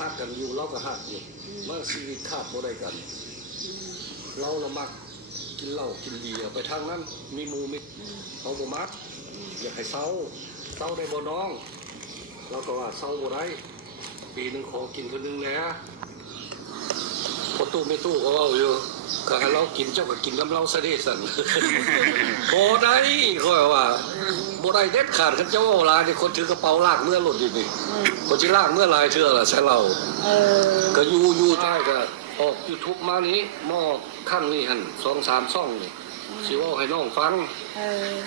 หักกันอยู่เราก็หักอยู่มันชีวิตขาดบ่ได้กันเราละมักกินเหล้ากินเบียร์ไปทางนั้นมีมูมิเขาบ่มักอยากให้เศร้าได้บ่น้องเราก็ว่าเศร้าบ่ได้ปีนึงขอกินคนนึงแล้วพอตู้ไม่ตู้ก็ว่าอยู่ก็ให้เรากินเจ้าก็กินกับเราซะดิสั่นบ่ได้ก็ว่าบ่ได้เด็ดขาดกันเจ้าว่าลายนี่คนถือกระเป๋าลากเมื่อหล่นอยู่นี่คนสิลากเมื่อลายเทื่อล่ะใช่เราก็อยู่ใต้ก็ออก YouTube มานี้หม้อข้างนี้หั่น2-3ช่องนี่สิเว้าให้น้องฟัง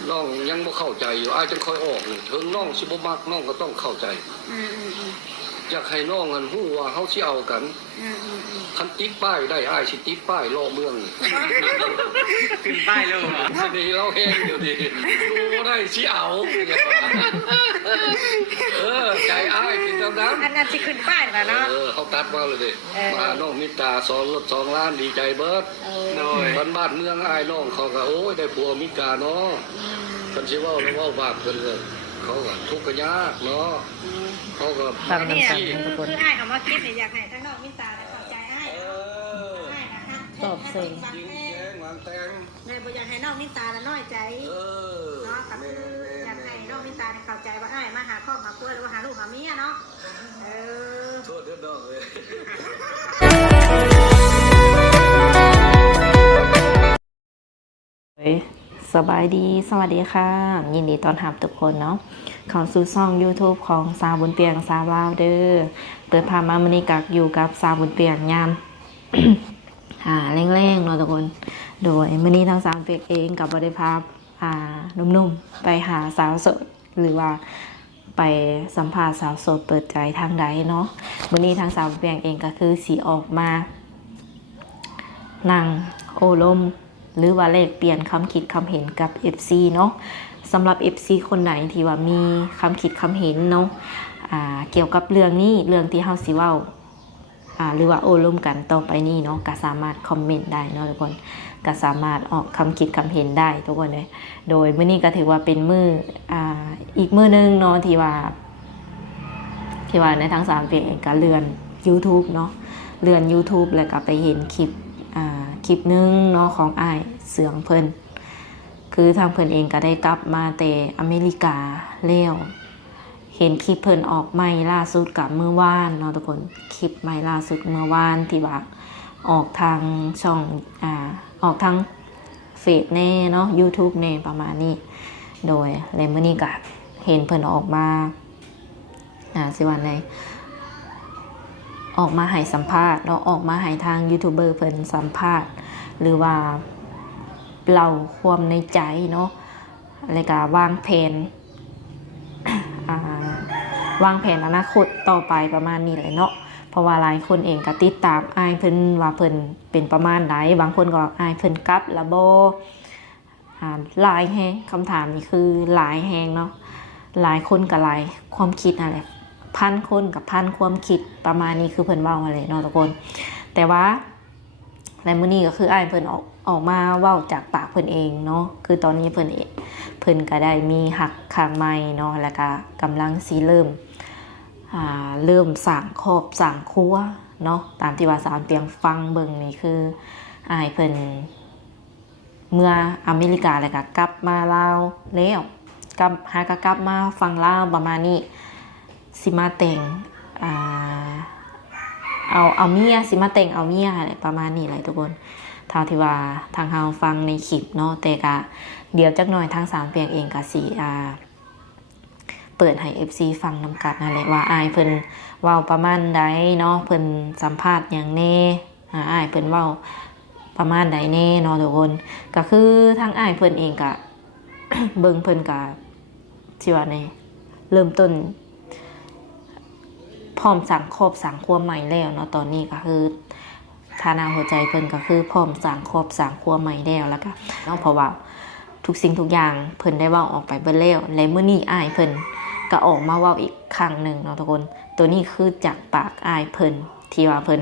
น้องยังบ่เข้าใจอยู่อ้ายจังค่อยออกนี่ถึงน้องสิบ่มักน้องก็ต้องเข้าใจอยากให้น้องฮู้ว่าเฮาสิเอากันคันติดป้ายได้อ้ายสิติดป้ายล้อเมืองขึ้นป้ายเลยสิได้เราแฮงอยู่ดิดูได้สิเอาใจอ้ายเป็นจังนั้นอันนั้นสิขึ้นป้ายแล้วเนาะเฮาตัดมาเลยดิมาน้องมิตา2รถ2ล้านดีใจเบิดโดยบ้านเมืองอ้ายน้องเขาก็โอ้ยได้ผัวมิกาเนาะเพิ่นสิเว้าแล้วเว้าบาปเพิ่นก็เขาก็ทุกข์ก็ยากเนาะเขาก็ฟังน้ำตาคืออ้ายเขามาคิดเนี่ยอยากให้ทั้งนอกมิตาได้เข้าใจอ้ายนะคะตอบเสียงยิงแย้งวางแตงในบ่อยากให้นอกมิตาละน้อยใจเนาะก็คืออยากให้นอกมิตาเข้าใจว่าอ้ายมาหาครอบครัวหรือว่าหาลูกหาเมียเนาะโทษเด้อน้องเลยสบายดีสวัสดีค่ะยินดีต้อนรับทุกคนเนาะเข้าสู่ช่อง YouTube ของสาวบุญเปียงสาวลาวเด้อเปิดภาพมามื้อนี้กักอยู่กับสาวบุญเปียงยาม แรงๆเนาะทุกคนโดยมื้อนี้ทางสาวเปียงเองกับบ่ได้พานุ่มๆไปหาสาวโสดหรือว่าไปสัมภาษณ์สาวโสดเปิดใจทางใดเนาะมื้อนี้ทางสาวเปียงเองก็คือสิออกมานั่งโอลมหรือว่าแลกเปลี่ยนคำคิดคำเห็นกับ FC เนาะสำหรับ FC คนไหนที่ว่ามีคำคิดคำเห็นเนาะเกี่ยวกับเรื่องนี้เรื่องที่เฮาสิเว้าหรือว่าโอ้ร่วมกันต่อไปนี้เนาะก็สามารถคอมเมนต์ได้เนาะทุกคนก็สามารถออกคำคิดคำเห็นได้ทุกคนเลยโดยมื้อนี้ก็ถือว่าเป็นอีกมื้อนึงเนาะที่ว่าในทาง3เพจก็เลื่อน YouTube เนาะเลื่อน YouTube แล้วก็ไปเห็นคลิปนึงเนาะของอ้ายเสืองเพิ่นคือทางเพิ่นเองก็ได้กลับมาแต่อเมริกาแล้วเห็นคลิปเพิ่นออกใหม่ล่าสุดกับเมื่อวานเนาะทุกคนคลิปใหม่ล่าสุดเมื่อวานที่ว่าออกทางช่องออกทางเฟซแน่เนาะ YouTube แน่ประมาณนี้โดยในมื้อนี้ก็เห็นเพิ่นออกมาสิวันไหนออกมาให้สัมภาษณ์เนาะออกมาให้ทางยูทูบเบอร์เพิ่นสัมภาษณ์หรือว่าเล่าความในใจเนาะอะไรก็วางแผนอนาคตต่อไปประมาณนี้เลยเนาะเพราะว่าหลายคนเองก็ติดตามอ้ายเพิ่นว่าเพิ่นเป็นประมาณใดบางคนก็อ้ายเพิ่นกลับละบ่หลายแฮงคำถามนี้คือหลายแฮงเนาะหลายคนกับหลายความคิดอะไรพันคนกับพันความคิดประมาณนี้คือเพิ่นเว้าอะไรเนาะทุกคนแต่ว่าในมื้อนี้ก็คืออ้ายเพิ่นออกมาเว้าจากปากเพิ่นเองเนาะคือตอนนี้เพิ่นก็ได้มีหักข้างใหม่เนาะแล้วก็กำลังสิเริ่มสร้างครอบสร้างครัวเนาะตามที่ว่าสาวเตียงฟังเบิ่งนี่คืออ้ายเพิ่นเมื่ออเมริกาแล้วก็กลับมาลาวแล้วกลับมาฟังลาวประมาณนี้สิมาแต่งเอาเมียสิมาแต่งเอาเมียอะไรประมาณนี้แหละทุกคนเท่าที่ว่าทางเฮาฟังในคลิปเนาะแต่ก็เดี๋ยวจักหน่อยทาง3เปียงเองก็สิเปิดให้ FC ฟังนำกันนั่นแหละว่าอ้ายเพิ่นเว้าประมาณใดเนาะเพิ่นสัมภาษณ์หยังแน่อ้ายเพิ่นเว้าประมาณใดแน่เนาะทุกคนก็คือทางอ้ายเพิ่นเองก็ เบิ่งเพิ่นก็สิว่าแน่เริ่มต้นพร้อมสั่งครอบสั่งครัวใหม่แล้วเนาะตอนนี้ก็คือฐานะหัวใจเพิ่นก็คือพร้อมสั่งครอบสั่งครัวใหม่แล้วก็เนาะเพราะว่าทุกสิ่งทุกอย่างเพิ่นได้เว้าออกไปเบิดแล้วและมื้อนี้อ้ายเพิ่นก็ออกมาเว้าอีกครั้งนึงเนาะทุกคนตัวนี้คือจากปากอ้ายเพิ่นที่ว่าเพิ่น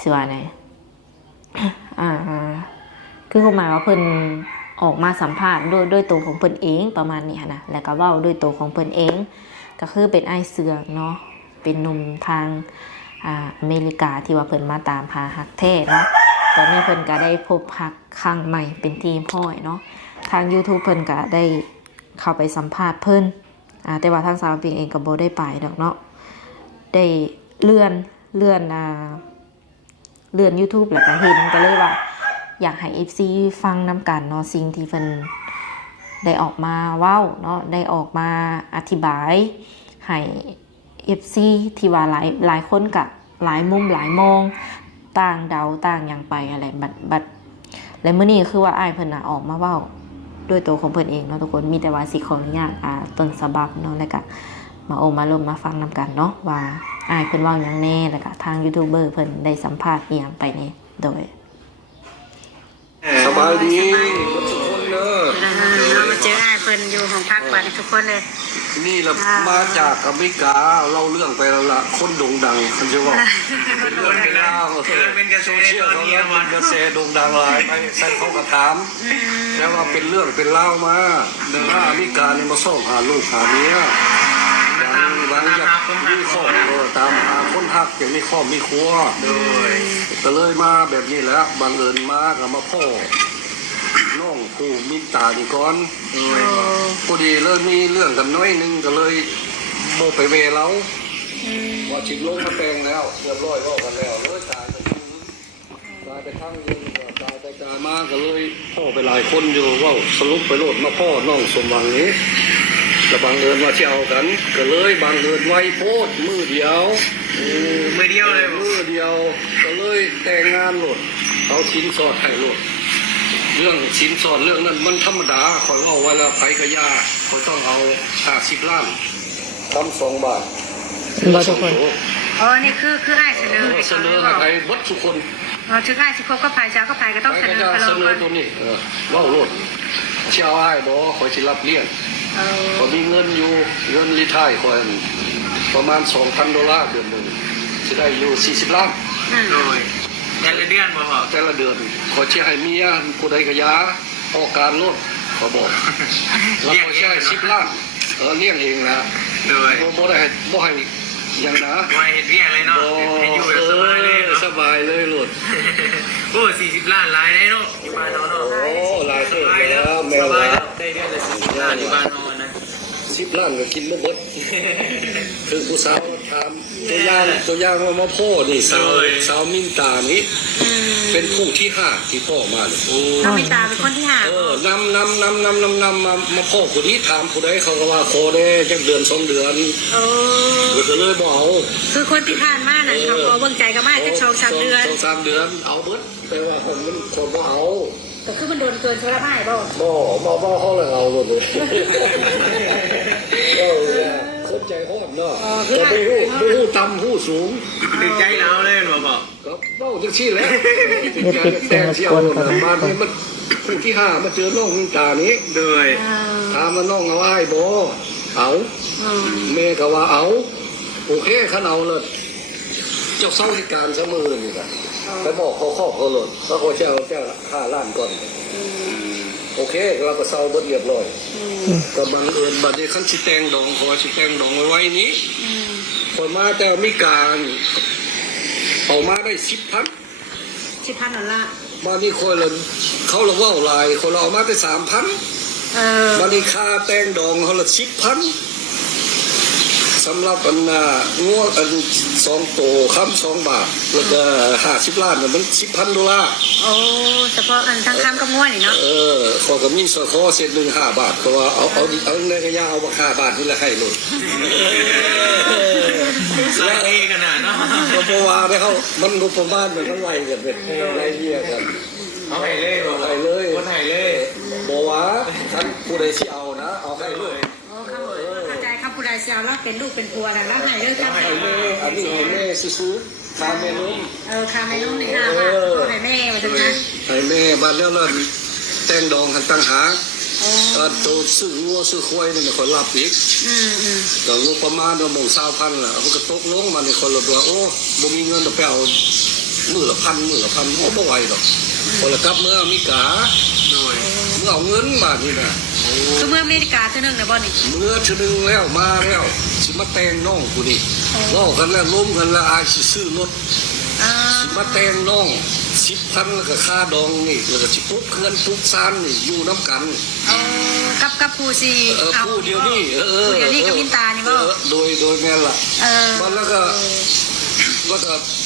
สิว่าไง คือความหมายว่าเพิ่นออกมาสัมภาษณ์ด้วยตัวของเพิ่นเองประมาณนี้นะแล้วก็เว้าด้วยตัวของเพิ่นเองก็คือเป็นอ้ายเสืองเนาะ เป็นหนุ่มทางอเมริกาที่ว่าเพิ่นมาตามหาฮักแท้เนาะตอนนี้เพิ่นก็ได้พบฮักครั้งใหม่เป็นทีมห้อยเนาะทาง YouTube เพิ่นก็ได้เข้าไปสัมภาษณ์เพิ่นแต่ว่าทางสาวปิงเองก็บ่ได้ไปดอกเนาะได้เลื่อนYouTube แล้วก็เห็นก็เลยว่าอยากให้ FC ฟังนำกันเนาะสิ่งที่เพิ่นได้ออกมาเว้าเนาะได้ออกมาอธิบายให้ FC ที่ว่าหลายคนกับหลายมุมหลายมองต่างเดาต่างอย่างไปอะไรบัดและมื้อนี้คือว่าอ้ายเพิ่นออกมาเว้าด้วยตัวของเพิ่นเองเนาะทุกคนมีแต่ว่าสิขออนุญาตต้นฉบับเนาะแล้วก็มาลงมาฟังนำกันเนาะว่าอ้ายเพิ่นเว้าหยังแน่แล้วก็ทางยูทูบเบอร์เพิ่นได้สัมภาษณ์อีหยังไปแน่โดย สบายดีทุกคนเด้อ เรามาเจออ้ายเพิ่นอยู่ของพักบัดทุกคนเลย นี่เรามาจากอเมริกาเล่าเรื่องไปแล้วละคนโด่งดังคันจะว่าเป็นเรื่องเป็นราวเป็นกระแสโซเชียลเขาเรียกว่ากระแสโด่งดังหลายไปใส่เขากระถามแล้วว่าเป็นเรื่องเป็นราวมาเดินมาอเมริกานี่มาส่งหาลูกหาเมียบางอยากมีครอบตามหาคนหักอย่างมีครอบมีครัวก็เลยมาแบบนี้แล้วบังเอิญมากับมาพ่อน้องผู้มิตาดีก่อนพอดีเริ่มมีเรื่องกันน้อยนึงก็เลยโมไปเวเราว่าชิมลงมาแปลงแล้วเรียบร้อยว่ากันแล้วเลยตายไปทั้งยืนตายไปตายมาก็เลยพ่อไปหลายคนอยู่ว่าสรุปไปโลดมาพ่อน้องสมหวังนี้แล้วบางเดินว่าเที่ยวกันก็เลยบางเดินไว้โพดมือเดียวเลยมือเดียวก็เลยแต่งงานโลดเอาชิ้นสอดให้โลดเรื่องสินสอดเรื่องนั้นมันธรรมดาคอยว่าไว้แล้วไผกระยาเขาต้องเอา50 ล้านทำ2 บาท บ่ทุกคน อ๋อนี่คืออ้ายเสนอ เสนอให้ใครวัดทุกคน อ๋อถึงอ้ายสิคบกับไผจ้าก็ไผก็ต้องเสนอ เสนอตัวนี้ว่าโลดเชี่ยวอ้ายบ่คอยสิรับเลี้ยงพอมีเงินอยู่เงินรีไทร์คอยประมาณ$2,000เดือนนึงสิได้อยู่40 ล้านโดยแต่ละเดือนบ่บอก แต่ละเดือนขอเชี่ยให้เมียผู้ใดกระยาออกการโลดขอบอกแล้วขอเชี่ยให้10 ล้านเลี้ยงเองนะ โดย บ่ได้อย่างนะ ไว้เฮ็ดเรียกเลยเนาะให้อยู่แบบสบายเลยเนาะ สบายเลยโลด โอ้40 ล้านหลายได้เนาะอยู่บ้านเฮาเนาะ โอ้หลายเท่าแล้วแม ส ว บาย แล้ว ได้เดือนละ40 ล้านอยู่บ้านเฮานะ 10 ล้านก็กินบ่เบิดคือผู้สาวถามตัวอย่างมาพ่อนี่สาวมินตานี่เป็นผู้ที่5ที่พ่อมาเลย น้องมิตาเป็นคนที่5นำมาพ่อผู้นี้ถามผู้ใดเขาก็ว่าขอได้จักเดือน2 เดือนก็เลยบ่เอา คือคนที่ผ่านมาน่ะเขาบ่เบิ่งใจกับมาจัก2-3 เดือน 2-3 เดือนเอาเบิดแต่ว่าคนมันคนบ่เอา ก็คือมันโดนเกินสำหรับอ้ายบ่ บ่เขาเลยเอาหมดเลยคนใจฮอดเนาะก็ไม่รู้ต่ำหู้สูง ถึงใจเราเลยบ่บอก ก็เล่าจังซี่แหละแต่เที่ยวบ้านนี้มันผู้ที่5มาเจอน้องมินตานี้ โดย ถามว่าน้องเอาอ้ายบ่เอาแม่ก็ว่าเอาโอเคคันเอาเลยเจ้าเศร้าเหตุการณ์เสมอนี่ก็ไปบอกเขาครอบเขาเลยแล้วเขาเจ้า5 ล้านก่อนโอเคเราก็เศร้าเบิดเรียบร้อยก็บังเอิญบัดนี้คันสิแต่งดองขอสิแต่งดองไว้นี้คนมาแต่มีการเอามาได้10,000 $10,000 มานี่คนละเขาละว่าหลายคนเราเอามาได้3,000มานี่ค่าแต่งดองเขาละ10,000สำหรับงัว2 โตค้ำ2 บาทแล้วก็50 ล้านมัน$10,000 โอ้เฉพาะอันทั้งคำกับง่วนนี่เนาะขอก็มีสคเศษ1 5 บาทก็ว่าเอาในกระยาเอา5 บาทนี่แหละให้หลุด สายเอขนาดเนาะ ก็เพราะว่าได้เขามันงบประมาณมันก็ไล่กันเป็นไล่เรียกัน เอาให้เลยบ่ ให้เลย คนให้เลย บอกว่าท่านผู้ใดสิเอานะเอาให้เลย โอ้เข้าใจคำผู้ใดเสียวแล้วเป็นลูกเป็นผัวกันแล้วให้เลิกกัน ให้เลยอันนี้ให้แม่ซื้อๆทานแม่นุ่ม ค่ะแม่นุ่มนี่5 บาทให้แม่มาถึงนะ ให้แม่บ้านแล้วเราแต่งดองกันตั้งหากตัวซื้องัวซื้อควายนี่มันคนรับอีกก็งบประมาณว่า20,000ล่ะเขาก็ตกลงมาในคนละตัวโอ้บ่มีเงินไปเอามื้อละ1,000บ่ไหวดอกคนละกลับเมื่อมีกา โดย เมื่อเอาเงินมานี่นะ โอ้ คือเมื่ออเมริกาเท่านึงนะบ่นี่ เมื่อชนึงแล้วมาแล้วสิมาแต่งน้องกูนี่ล้อกันแล้วล้มกันแล้วอายสิซื้อรถ อ่า สิมาแต่งน้อง10,000แล้วก็ค่าดองนี่แล้วก็สิปุ๊บเพื่อนปุ๊บซานนี่อยู่น้ำกัน เอากับผู้สิเอา ผู้เดียวนี่ผู้เดียวนี่กับมินตานี่บ่ โดยแม่นล่ะ มันแล้วก็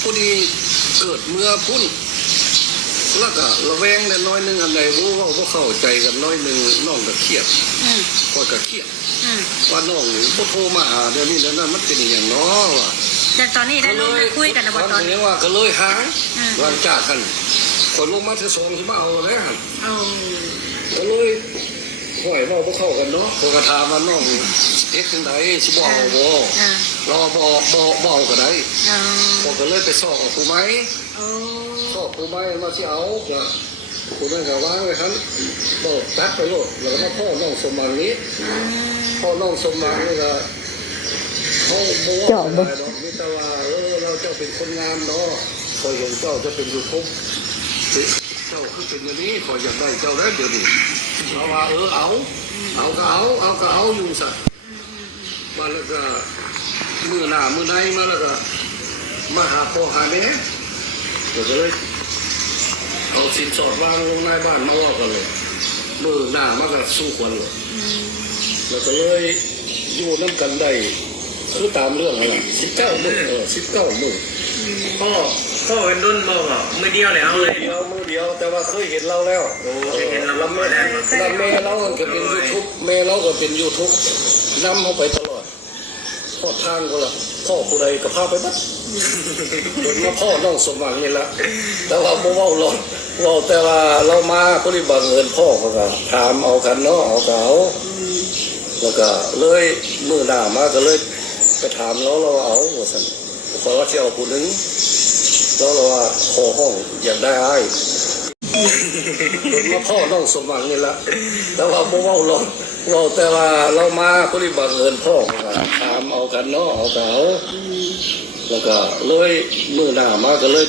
ผู้ดีเกิดเมื่อพุ่นแล้วก็ระแวงได้น้อยนึงอันใดรู้ว่าบ่เข้าใจกันน้อยนึงน้องก็เครียดพอก็เครียดว่าน้องนี่บ่โทรมาหาเดี๋ยวนี้แล้วนั่นมันเป็นอย่างน้อว่ะ แต่ตอนนี้ได้ลงได้คุยกันนะบ่ตอนนี้ ว่าก็เลยหางหลังจากกันคนลงมาที่สองที่มาเอาแล้ว เอา ก็เลยห่วยเราบ่เข้ากันเนาะพอกระถามว่าน้องเฮ็ดจังไดสิบ่เอาบ่รอบ่เอาก็ได้พอก็เลยไปสอบผู้ไม้สอบผู้ไม้มาสิเอาก็ผู้นั้นก็วางไว้คั่นบ่ตัดไปโลดแล้วก็มาพ่อน้องสมหวังนี้พ่อน้องสมหวังนี่ก็เขาบ่ว่าอะไรดอกมีแต่ว่าเราเจ้าเป็นคนงามเนาะพอเห็นเจ้าจะเป็น YouTube เจ้าคือเป็นอย่างนี้ขออยากได้เจ้าแล้วเดี๋ยวนี้เอาว่าเอาก็เอาอยู่ซะมาแล้วก็มือหน้ามือในมาแล้วก็มาหาพ่อหาแม่ก็เลยเอาสินสอดวางลงในบ้านมาว่ากันเลยมือหน้ามาก็สู้ควรเลยแล้วก็เลยอยู่น้ำกันได้คือตามเรื่องอะไร19 มื้อ19 มื้อพ่อเป็นรุ่นบ่เหรอมือเดียวเลยเอาเลย มือเดียวแต่ว่าเคยเห็นเราแล้ว โอ้เห็นเรา แม่เราก็เป็น YouTube แม่เราก็เป็น YouTube นำเขาไปตลอดพ่อทางก็ละพ่อผู้ใดก็พาไปบัดโดยมาพ่อน้องสมหวังนี่ละแต่ว่าบ่เว้าหรอกเว้าแต่ว่าเรามาก็ได้บังเอิญพ่อเขาก็ถามเอากันเนาะเอาเก่าแล้วก็เลยมื้อหน้ามาก็เลยไปถามเราเอาว่าซั่นขอว่าสิเอาผู้นึงแล้วเราว่าขอห้องอยากได้อ้ายโดยมาพ่อน้องสมหวังนี่ละแต่ว่าบ่เว้าหรอกเว้าแต่ว่าเรามาก็ได้บังเอิญพ่อเขาก็ถามเอากันเนาะเอาเก่าแล้วก็เลยมื้อหน้ามาก็เลย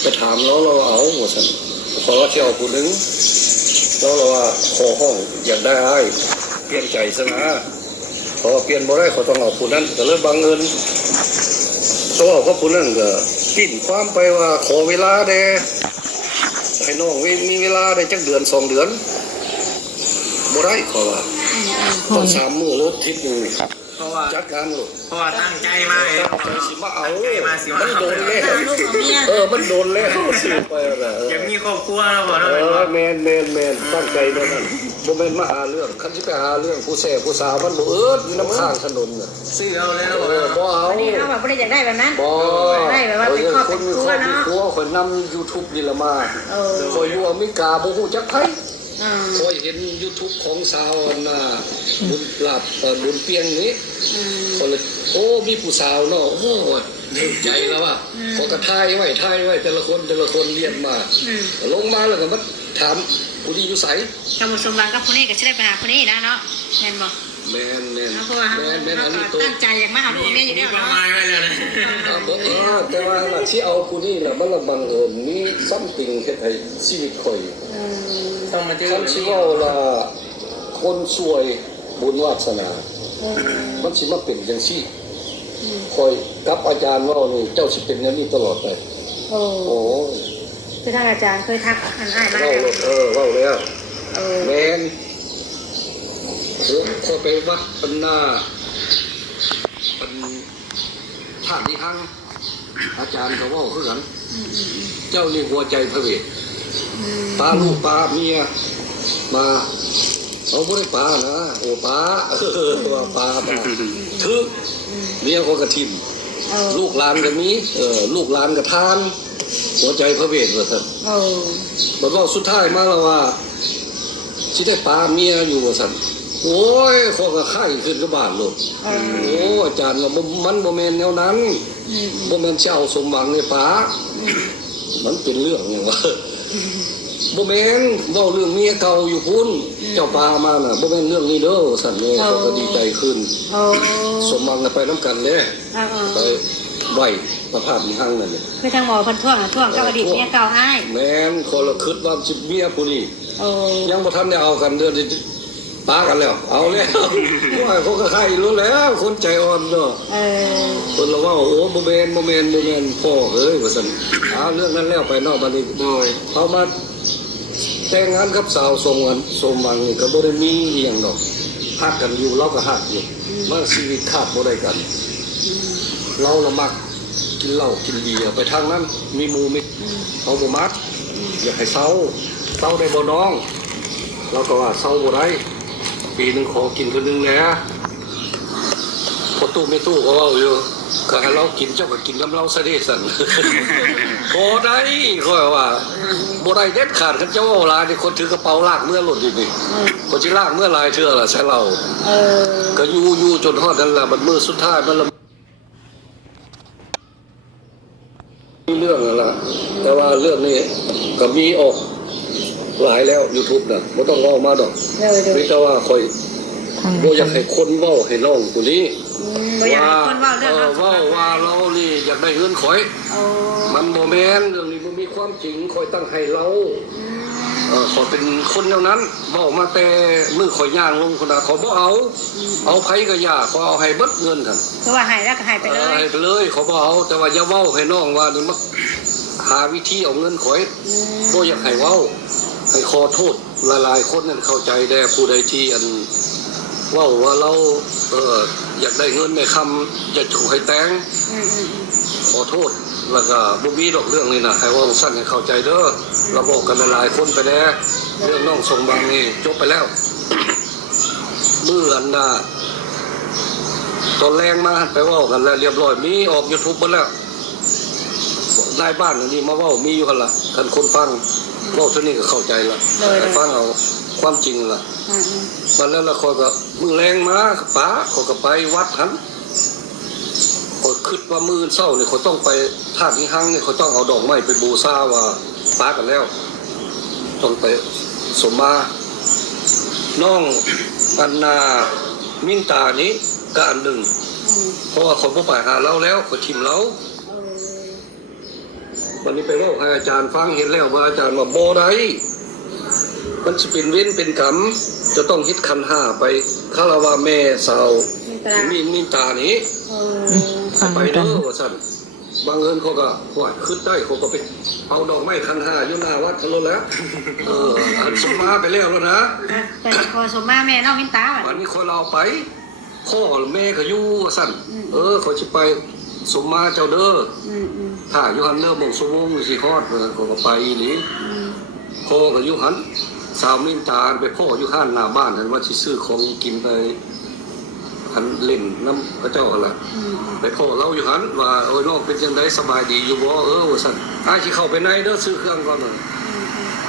ไปถามเราเอาว่าซั่นขอว่าสิเอาผู้นึงแล้วเราว่าขอห้องอยากได้อ้ายเปลี่ยนใจซะนะพอเปลี่ยนบ่ได้เขาต้องเอาผู้นั้นก็เลยบังเอิญตัวเขาผู้นั้นก็ปิ้นความไปว่าขอเวลาแด่ให้น้องมีเวลาได้จักเดือน2 เดือนบ่ได้ขอว่าต้อง3 มื้อหรืออาทิตย์นึง เพราะว่า จัดการลูก เพราะว่าตั้งใจมาเลย สิมาเอา ตั้งใจมาสิ มันโดนแล้วมันโดนแล้วสิไปแล้ว ยังมีครอบครัวแล้วบ่เนาะ แม่นตั้งใจเท่านั้นบ่แม่นมาหาเรื่องคันสิไปหาเรื่องผู้แซ่ผู้สาวมันบ่อยู่น้ำข้างถนนน่ะ ซื้อเอาเลยแล้วบ่ บ่เอา อันนี้เขาแบบไม่ได้อยากได้แบบนั้น บ่ ได้แบบว่าเป็นครอบเป็นครัวเนาะ ครัวคนนำ YouTube นี่ละมาคอยอยู่อเมริกาบ่ฮู้จักไผคอยเห็น YouTube ของสาวน่ะบุญลาบบุญเปียงนี้คนเลยโอ้มีผู้สาวเนาะโอ้ดีใจแล้วว่าขอกระทายไว้แต่ละคนเรียนมาลงมาแล้วก็มาถามผู้ที่อยู่ไส กำลังสมหวังกับคนนี้ก็จะได้ไปหาคนนี้นะเนาะแม่นบ่ แม่น เพราะว่าเราตั้งใจอยากมาหาลูกนี้อยู่ นี่ แล้ว ประ เนาะ มาณไว้แล้วนะ แต่ว่าที่เอาผู้นี้น่ะมันละบังเอิญมีซัมติงเฮ็ดให้ชีวิตข่อย ต้องมาเจอ คำสิเว้าล่ะคนสวยบุญวาสนามันสิมาเป็นจังซี่คอยกับอาจารย์เว้านี่เจ้าสิเป็นอย่างนี้ตลอดไปโอ้ คือทางอาจารย์เคยทักอันอ้ายมา เว้า แล้ว เว้าแล้วแม่นขอไปวัดปันหน้าเป็นท่าที่หังอาจารย์ก็เว้าคือกันเจ้านี่หัวใจพระเวทปลาลูกปลาเมียมาเขาไม่ได้ปลานะโอ้ปลาตัวปลาทึกเมียเขากระทิมลูกหลานก็มีลูกหลานก็ทานหัวใจพระเวทว่าท่านบอกว่าสุดท้ายมาแล้วว่าที่ได้ปลาเมียอยู่ว่าท่านโอ้ยเขาก็ไข้ขึ้นกระบาดลูกโอ้อาจารย์ว่ามันโมเมนแนวนั้นโมเมนเจ้าสมหวังในปลามันเป็นเรื่องอย่างว่าบ่แม่นเว้าเรื่องเมียเก่าอยู่พุ่นเจ้าปลามาน่ะบ่แม่นเรื่องนี้เด้อสั่นแม่เขาก็ดีใจขึ้นสมหวังไปนำกันเด้ไปไหว้พระธาตุหังนั่นนี่ คือทางหมอเพิ่นท่วงกับอดีตเมียเก่าอ้าย แม่นคนละคิดว่าสิเมียผู้นี้ยังบ่ทันได้เอากันเดือนป ปากันแล้วเอาแล้วว่าเขาก็ใครรู้แล้วคนใจอ่อนเนาะคนเราว่าโอ้โมเมนพ่อเอ้ยว่าซั่นเรื่องนั้นแล้วไปนอกบัดนี้โดยเขามาแต่งงานกับสาวสมหวังนี่ก็บ่ได้มีอีหยังดอกฮักกันอยู่เราก็ฮักอยู่มันชีวิตขาดบ่ได้กันเราละมักกินเหล้ากินเบียร์ไปทางนั้นมีหมู่มิตรเขาบ่มักอยากให้เศร้าได้บ่น้องเราก็ว่าเศร้าบ่ได้ปีนึงขอกินคนนึงแหน่พอตู้ไม่ตู้ก็เว้าอยู่ก็ให้เรากินเจ้าก็กินกับเราซะเด้สั่น บ่ได้ค่อยว่าบ่ได้เด็ดขาดคันเจ้าเว้าหลายนี่คนถือกระเป๋าลากเมื่อหล่นอยู่นี่คนสิลากเมื่อหลายเทื่อล่ะใช่เราก็อยู่จนฮอดนั่นล่ะมันมื้อสุดท้ายมันละมีเรื่องนั่นล่ะแต่ว่าเรื่องนี้ก็มีออกหลายแล้ว YouTube น่ะบ่ต้องเว้ามาดอกมีแต่ว่าค่อยบ่อยากให้คนเว้าให้น้องผู้นี้ บ่อยากให้คนเว้าเรื่อง ว่าเรานี่อยากได้เงินข่อยมันบ่แม่นเรื่องนี้บ่มีความจริงข่อยตั้งให้เราขอเป็นคนแนวนั้นเว้ามาแต่มือข่อยย่างลงคนน่ะเขาบ่เอาไผก็ย่าขอเอาให้เบิดเงินคั่นคือว่าให้แล้วก็ให้ไปเลย ให้ไปเลยเขาบ่เอาแต่ว่าอย่าเว้าให้น้องว่านี่มาหาวิธีเอาเงินข่อยบ่อยากให้เว้าให้ขอโทษหลายๆคนนั่นเข้าใจได้ผู้ใดที่อันว่าเราอยากได้เงินในคำอยากถูกให้แตงขอโทษแล้วก็บ่มีดอกเรื่องนี้นะให้ว่าสั้นให้เข้าใจเด้อเราบอกกันหลายคนไปแล้วเรื่องน้องสมบังนี่จบไปแล้ว เมื่ออันน่ะตอนแรงมาไปว่ากันแล้วเรียบร้อยมีออก YouTube หมดแล้วนายบ้านนี่มาเว้ามีอยู่กันล่ะคันคนฟังเว้าเท่านี้ก็เข้าใจละฟังเอาความจริงล่ะวันแล้วละคอยก็มือแรงมาป๋าเขาก็ไปวัดหันเขาคิดว่ามือเศร้าเนี่ยเขาต้องไปธาตุนิหังเนี่ยเขาต้องเอาดอกไม้ไปบูชาว่าป๋ากันแล้วต้องไปสมมาน้องอันนามินตานี้ก็อันหนึ่งเพราะว่าเขาบ่ไปหาเราแล้วเขาทิมเราวันนี้ไปเล่าให้อาจารย์ฟังเห็นแล้วว่าอาจารย์ว่าบ่ได้มันจะเป็นเว้นเป็นกรรมจะต้องคิดขันห้าไปคารวะแม่สาวมินตานี้ไปเด้อว่าสั่นบางเอิญเขาก็ว่าขึ้นได้เขาก็ไปเอาดอกไม้ขันห้าอยู่หน้าวัดทะลุแล้วอันสมมาไปแล้วนะแต่พอสมมาแม่น้องมินตาวันนี้คนเราไปพ่อแม่ก็อยู่ว่าสั่นเขาจะไปสมมาเจ้าเด้อถ้าอยู่หันเริ่มมงสมงสิฮอดเขาก็ไปนี่พ่อก็อยู่หันสาวมินตาไปพ่ออยู่ข้างหน้าบ้านนั้นว่าสิซื้อของกินไปหันเล่นน้ำพระเจ้าอะไรไปพ่อเราอยู่หันว่าโอ้ยน้องเป็นจังไดสบายดีอยู่บ่ว่าสั่นอ้ายสิเข้าไปไหนเด้อซื้อเครื่องก่อนน่ะ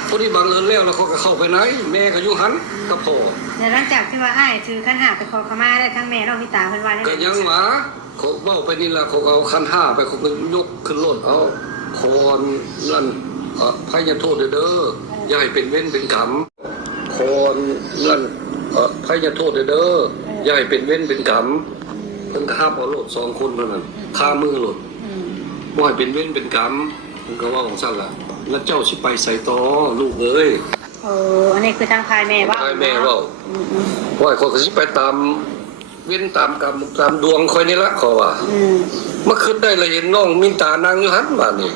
พอดีบังเอิญแล้วเขาก็เข้าไปไหนแม่ก็อยู่หันกับพ่อแต่หลังจากที่ว่าอ้ายถือขันห้าไปขอขมาได้ทั้งแม่น้องมินตาเพิ่นว่าได้ก็ยังหวาเขาเว้าไปนี่ล่ะเขาเอาขันห้าไปเขาก็ยกขึ้นรถเอาพรนั่นพยโทษเด้ออย่าให้เป็นเว้นเป็นกรรมพรนั่นพยโทษเด้ออย่าให้เป็นเว้นเป็นกรรมเพิ่นก็ห้ามเอาโลด2คนเท่านั้นฆ่ามือโลดบ่ให้เป็นเว้นเป็นกรรมเพิ่นก็ว่าของซั่นล่ะแล้วเจ้าสิไปใส่ต่อลูกเอ้ยอันนี้คือทางพายแม่ว่าพายแม่เว้าว่าเขาก็สิไปตามเว้นตามกรรมตามดวงค่อยนี่ละขอว่ามาขึ้นได้เลยเห็นน้องมินตานางอยู่หันว่านี่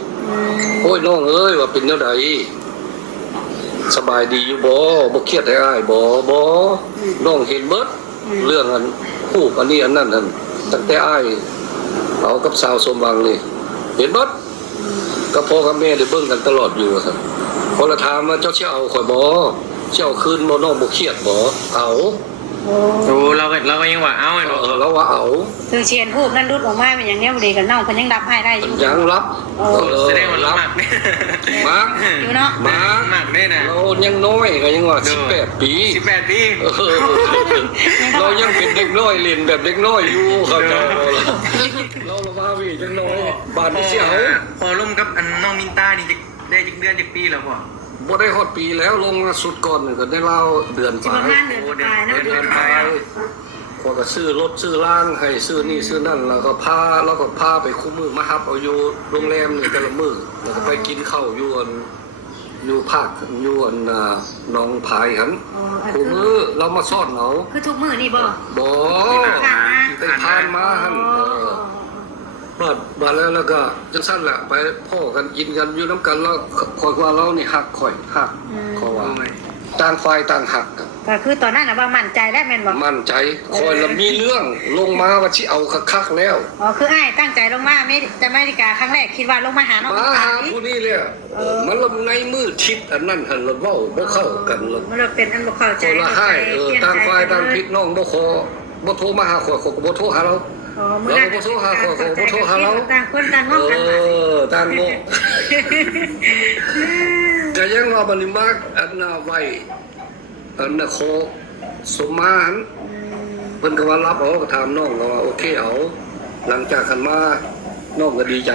โอ้ยน้องเอ้ยว่าเป็นแนวใดสบายดีอยู่บ่เครียดให้อ้ายบ่น้องเห็นเบิดเรื่องอันฮู้อันนี้อันนั้นตั้งแต่อ้ายเอากับสาวสมหวังนี่เห็นเบิดก็พ่อกับแม่ได้เบิ่งกันตลอดอยู่ครับพอละถามว่าเจ้าสิเอาข่อยบ่สิเอาคืนบ่น้องบ่เครียดบ่เอาเราก็ยังว่าเอาเราว่าเอาคือเชียนพูดนั่นรุดออกมาเป็นอย่างนี้บ่ดีกันน้องเพิ่นยังรับให้ได้อยู่ยังรับแสดงว่าเรามักอยู่เนาะมักได้นะเรายังน้อยก็ยังว่า18 ปีเรายังเป็นเด็กน้อยเล่นแบบเด็กน้อยอยู่เข้าใจเราว่าพี่จังน้อยบาดเสียวพอร่วมกับอันน้องมินตานี่จะได้จักเดือนจักปีแล้วพ่อบ่ได้ฮอดปีแล้วลงมาสุดก่อนก็ได้เล่าเดือนปลายพอก็ซื้อรถซื้อล่างให้ซื้อนี่ซื้อนั่นแล้วก็พาไปคู่มือมาฮับเอาอยู่โรงแรมนี่แต่ละมื้อแล้วก็ไปกินข้าวอยู่ อยู่ภาคอยู่อันหนองผายหัน อ๋ออัน คู่ คือ มือเรามาซ่อนเอา คือทุกมื้อนี่บ่ บ่ ผ่านมา ไปทานมาหันบ้านแล้วก็จังซั่นแหละไปพ่อกันกินกันอยู่น้ำกันแล้วคอยว่าเรานี่หักข่อยหักขอว่าต่างฝ่ายต่างหักกัน ก็คือตอนนั้นน่ะว่ามั่นใจแล้วแม่นบ่ มั่นใจคอยละมีเรื่องลงมาว่าสิเอาคักๆแล้ว อ๋อคืออ้ายตั้งใจลงมาอเมริกาครั้งแรกคิดว่าลงมาหาน้อง มาหาผู้นี้เลยมันละในมือทิศอันนั้นหันละเว้าบ่เข้ากันละ มันเลยเป็นอันบ่เข้าใจ คนละให้ต่างฝ่ายต่างผิดน้องบ่ขอบ่โทรมาหาข่อยก็บ่โทรหาเรา อ๋อมื้อนั้นต่างคนต่างงอกกันมา ต่างโลกก็ยังว่าบัดนี้มากอันน่ะไว้อันน่ะขอสมมาหันเพิ่นก็ว่ารับเอาก็ถามน้องก็ว่าโอเคเอาหลังจากคันมาน้องก็ดีใจ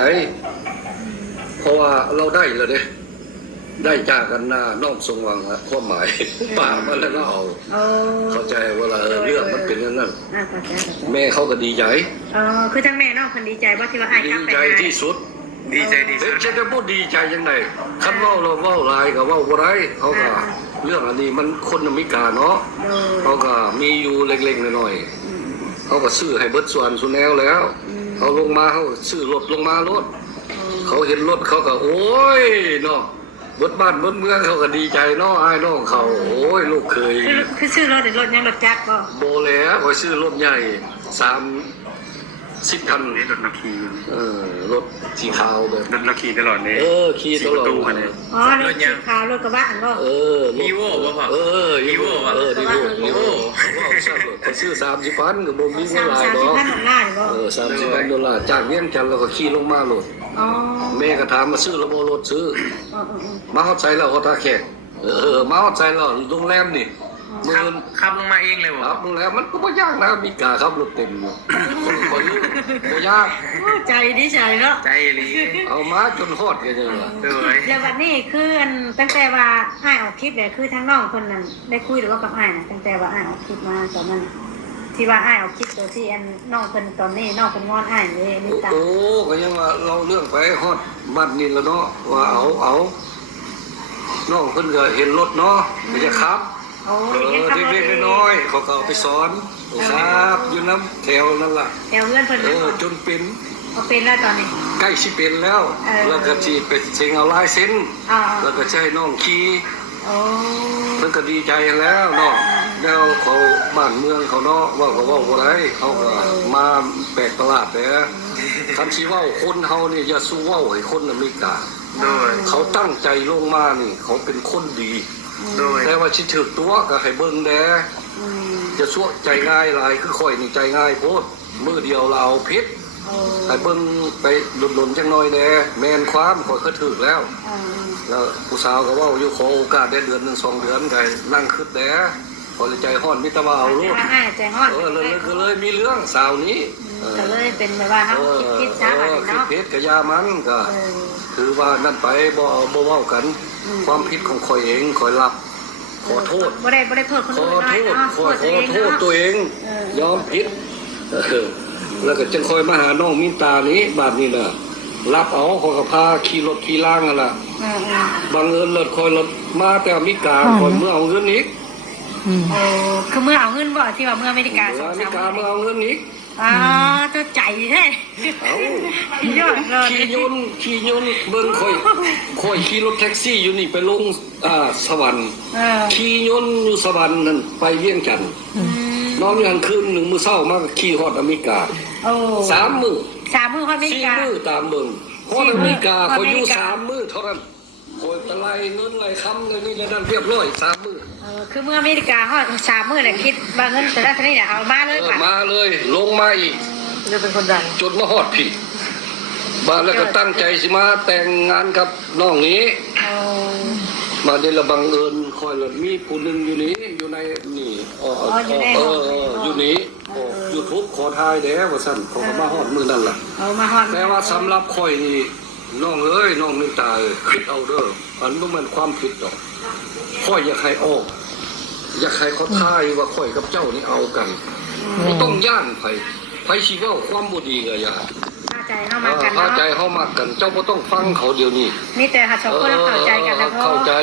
เพราะว่าเราได้แล้วเด้ได้จากกันหน้าน้องทรงวังความหมายป่ามาแล้วเราเอา โอ้ เข้าใจว่าเรื่องมันเป็นอย่างนั้น เข้าใจ แม่เขาก็ดีใจ อ๋อคือทั้งแม่น้องเพิ่นดีใจว่าที่ว่าอ้าย ดี กลับไป ใจ หา ที่สุด ดีใจดี เด็ สุ ก ด จะได้พูดดีใจยังไงคันเว้าเราเว้าหลายก็เว้าบ่ได้เขาก็เรื่องอันนี้มันคนอเมริกาเนาะ โดย เขาก็มีอยู่เล็กๆน้อยๆเขาก็ซื้อให้เบิดส่วนสุแนวแล้วเขาลงมาเขาซื้อรถลงมารถเขาเห็นรถเขาก็โอ้ยเนาะบดบ้านบดเมืองเขาก็ดีใจเนาะอ้ายน้องเขาโอ้ยลูกเคย คือชื่อรถรถยังรถจักรบ่ โบแล้วเขาซื้อรถใหญ่30 คัน นี่รถนาคี รถสีขาวแบบ รถนาคีตลอดเลย ขี่ตลอด ตู้คันนี้ อ๋อรถสีขาวรถกระบะอันบ่ อีโว่ป่ะพ่อ อีโว่ อีโว่ เขาซื้อ30,000ก็บ่มีเงินหลายดอก 30,000ดอลลาร์บ่ $30,000จากเวียงจันทน์แล้วก็ขี่ลงมาโลด อ๋อ แม่ก็ถามมาซื้อแล้วบ่รถซื้อ อ๋อ มาฮอดไสแล้วฮอดตาแขกมาฮอดไสแล้วโรงแรมนี่มื้อ ขับลงมาเองเลย ครับโรงแรมมันก็บ่ยากนะมีกาครับรถเต็มอยู่บ่อยู่บ่ยาก ใจดีใจเนาะ ใจลี เอามาจนฮอดกันจังล่ะ โดย แล้ววันนี้คืออันตั้งแต่ว่าอ้ายออกคลิปเนี่ยคือทั้งน้องคนนั้นได้คุยหรือว่ากับอ้ายนะตั้งแต่ว่าอ้ายออกคลิปมาตอนนั้นที่ว่าอ้ายออกคลิปตัวที่อันน้องคนตอนนี้น้องคนงอนอ้ายเลยนี่ตา โอ้ก็ยังว่าเราเรื่องไปฮอดบ้านนี่แล้วเนาะว่าเอาน้องเพิ่นก็เห็นรถเนาะก็จะขับ โอ้ยยังขับรถ เด็กๆน้อยๆเขาก็เอาไปสอนครับอยู่น้ำแถวนั่นล่ะ แถวเพื่อนเพิ่น จนเป็น เขาเป็นแล้วตอนนี้ ใกล้สิเป็นแล้ว แล้วก็สิไปเซ็งเอาลายเซ็น อ๋อ แล้วก็ใช้น้องขี่ โอ้ เพิ่นก็ดีใจแล้วเนาะแล้วเขาบ้านเมืองเขาเนาะว่าเขาเว้าบ่ได้เขาก็มาแปลกประหลาดแหละคันสิเว้าคนเฮานี่อย่าสู้เว้าให้คนอเมริกา โดย เขาตั้งใจลงมานี่เขาเป็นคนดี โดย แต่ว่าสิถึกตัวก็ให้เบิ่งแดจะชั่วใจง่ายหลายคือข่อยนี่ใจง่ายโพดมื้อเดียวเราเอาพิษ โอ้ ให้เบิ่งไปหล่นๆจังน้อยแน่แม่นความข่อยก็ถึกแล้ว แล้วผู้สาวก็เว่าอยู่ขอโอกาสได้เดือนหนึ่ง2 เดือนไงนั่งคิดแหน่พอใจห้อนมิตรว่าเอาลูก อ้ายใจฮอด เลยมีเรื่องสาวนี้ ก็เลยเป็นแบบว่าเฮาคิดช้าบัดนี้ คิด เนาะ เพชรกับยามันก็ถือว่านั่นไปบ่เว้ากัน ความผิดของข่อยเองข่อยรับขอโทษ บ่ได้โทษคน ขอ อื่น โทษ เนาะ ขอโทษตัวเองยอมผิดแล้วก็จึงคอยมาหาน้องมินตานี้บาดนี้น่ะรับเอาขอยก็พาขี่รถขี่ล่างนั่นล่ะบางเอิญเลิศคอยรถมาแต่อเมริกาคอยเมื่อเอาเงินอีก โอ้คือเมื่อเอาเงินบ่ที่ว่าเมื่ออเมริกา อเมริกาเมื่อเอาเงินอีก เจ้าใจแท้ เอา ยอดเลย ขี่ยนต์เบิ่งคอยขี่รถแท็กซี่อยู่นี่ไปลงสวรรค์ขี่ยนต์อยู่สวรรค์นั่นไปเวียงจันทน์น้องยังคืน1 มื้อเช้ามาขี่ฮอดอเมริกา โอ้ 3 มื้อ 3 มื้อฮอดอเมริกา 4 มื้อตามเบิ่งฮอดอเมริกาคอยอยู่3 มื้อเท่านั้นคอยตะไลเงินไหลคำเลยนี่แล้วนั่นเรียบร้อย3 มื้อ คือเมื่ออเมริกาฮอด3 มื้อน่ะคิดว่าเงินแต่ละเท่านี้น่ะเอามาเลยป่ะ มาเลยลงมาอีก จะเป็นคนดัง จนมาฮอดพี่บ้านแล้วก็ตั้งใจสิมาแต่งงานกับน้องนี้ โอ้ มาเดละบังเอิญคอยละมีผู้หนึ่งอยู่นี้อยู่ในนี่อยู่นี้ยูทูบขอทายเด้ว่าสั่นเขาก็มาฮอดมือนั่นล่ะ เอามาฮอด แต่ว่าสำหรับคอยนี่น้องเอ้ยน้องนึกตาคิดเอาเด้ออันบ่แม่นความผิดดอกคอยอยากให้ออกอยากให้เขาทายว่าคอยกับเจ้านี่เอากันบ่ต้องย่านไผสิเว้าความบ่ดีก็อย่า น่าจะ ใจเฮามากัน เข้า เนาะ ใจเขามากกัน เจ้าบ่ต้องฟังเขาเดี๋ยวนี้ มีแต่หาสองคนเราเข้าใจกันแล้วพอ เข้าใจ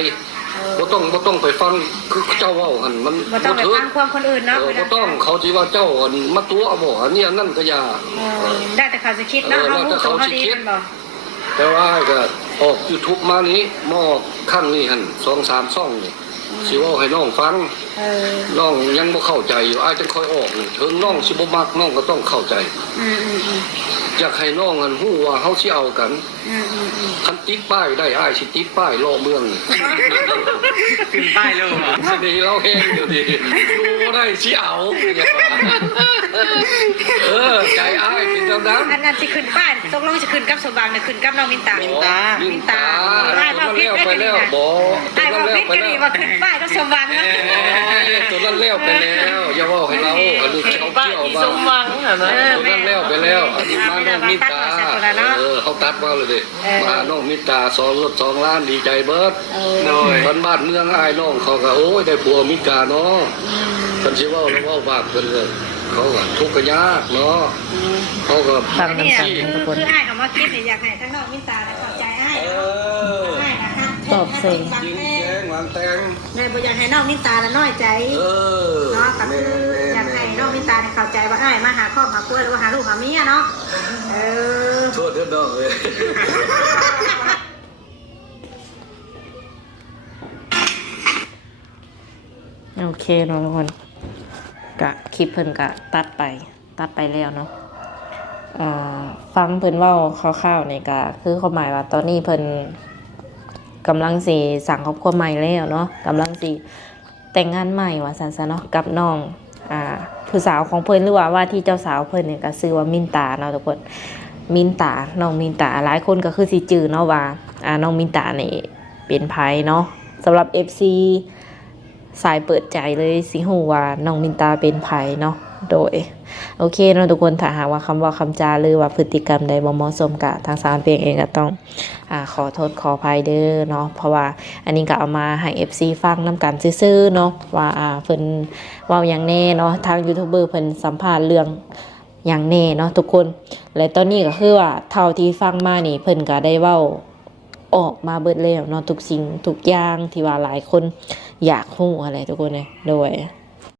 บ่ต้องไปฟังคือเจ้าเว้าหั่นมัน บ่ต้องไป ถูก ฟังความคนอื่นเนาะ บ่ต้องเขาสิว่าเจ้าอันมาตัวเอาบ่อันนี้อันนั้นก็อย่า ได้แต่เขาจะคิดเนาะเฮาฮู้ตัวเฮาดีมันบ่ แต่ว่าก็ออก YouTube มานี้มาออกครั้งนี้หั่น2-3ช่องนี่สิเว้าให้น้องฟัง น้องยังบ่เข้าใจอยู่อ้ายจังค่อยออกนี่ถึงน้องสิบ่มักน้องก็ต้องเข้าใจอยากให้น้องอันฮู้ว่าเฮาสิเอากันคันติดป้ายได้อ้ายสิติดป้ายล้อเมืองนี่ ขึ้นป้ายเลยเหรอ สิดีเราเฮงอยู่ดีอยู่บ่ได้สิเอาใจอ้ายเป็นจังนั้น อันนั้นสิขึ้นป้ายตกลงสิขึ้นกับสว่างน่ะขึ้นกับน้องมินตา มินตาตัวนั้นแล้วไปแล้วบ่ ไอ้ว่าพิษก็ดีว่าขึ้นป้ายกับสว่างนะ ตัวนั้นแล้วไปแล้วอย่าว่าให้เราอันนี้เขาเที่ยวมาตัวนั้นแล้วไปแล้วอันนี้มาน้องมินตาเขาตัดมาเลยดิมาน้องมินตา2 รถ 2 ล้านดีใจเบิดโดยบ้านเมืองอ้ายน้องเขาก็โอ้ยได้ผัวมิกาเนาะคันสิเว้าแล้วเว้าบาปเพิ่นเลยเขาก็ทุกข์ก็ยากเนาะเขาก็ ฟัง นี่ นำกันทุกคน คือไอ้คำว่าคิดเนี่ยอยากให้ทั้งน้องมินตาได้เข้าใจไอ้ไอ้นะคะ ตอบเสียง จริงแจ้งวางแตง ในบ่อยากให้น้องมินตาละน้อยใจเนาะก็คืออยากให้น้องมินตาเข้าใจว่าไอ้มาหาครอบหาครัวหรือว่าหาลูกหาเมียเนาะโทษเด้อน้องเลย โอเคเนาะทุกคนกะคลิปเพิ่นกะตัดไปแล้วเนาะฟังเพิ่นเว้าคร่าวๆนี่กะคือความหมายว่าตอนนี้เพิ่นกำลังสิสั่งครอบครัวใหม่แล้วเนาะกำลังสิแต่งงานใหม่ว่าซั่นซะเนาะกับน้องผู้สาวของเพิ่นหรือว่าที่เจ้าสาวเพิ่นเนี่ยก็ชื่อว่ามินตาเนาะทุกคนมินตาน้องมินตาหลายคนก็คือสิจื้อเนาะว่าน้องมินตานี่เป็นไผเนาะสำหรับ FC สายเปิดใจเลยสิฮู้ว่าน้องมินตาเป็นไผเนาะโดยโอเคเนาะทุกคนถ้าหากว่าคำว่าคำจาหรือว่าพฤติกรรมใดบ่เหมาะสมกะทางสารเพลงเองก็ต้องขอโทษขออภัยเด้อเนาะเพราะว่าอันนี้ก็เอามาให้ FC ฟังนำกันซื่อๆเนาะว่าเพิ่นเว้าหยังแน่เนาะทางยูทูบเบอร์เพิ่นสัมภาษณ์เรื่องหยังแน่เนาะทุกคนและตอนนี้ก็คือว่าเท่าที่ฟังมานี่เพิ่นก็ได้เว้าออกมาเบิดแล้วเนาะทุกสิ่งทุกอย่างที่ว่าหลายคนอยากรู้อะไรทุกคนเลยโดย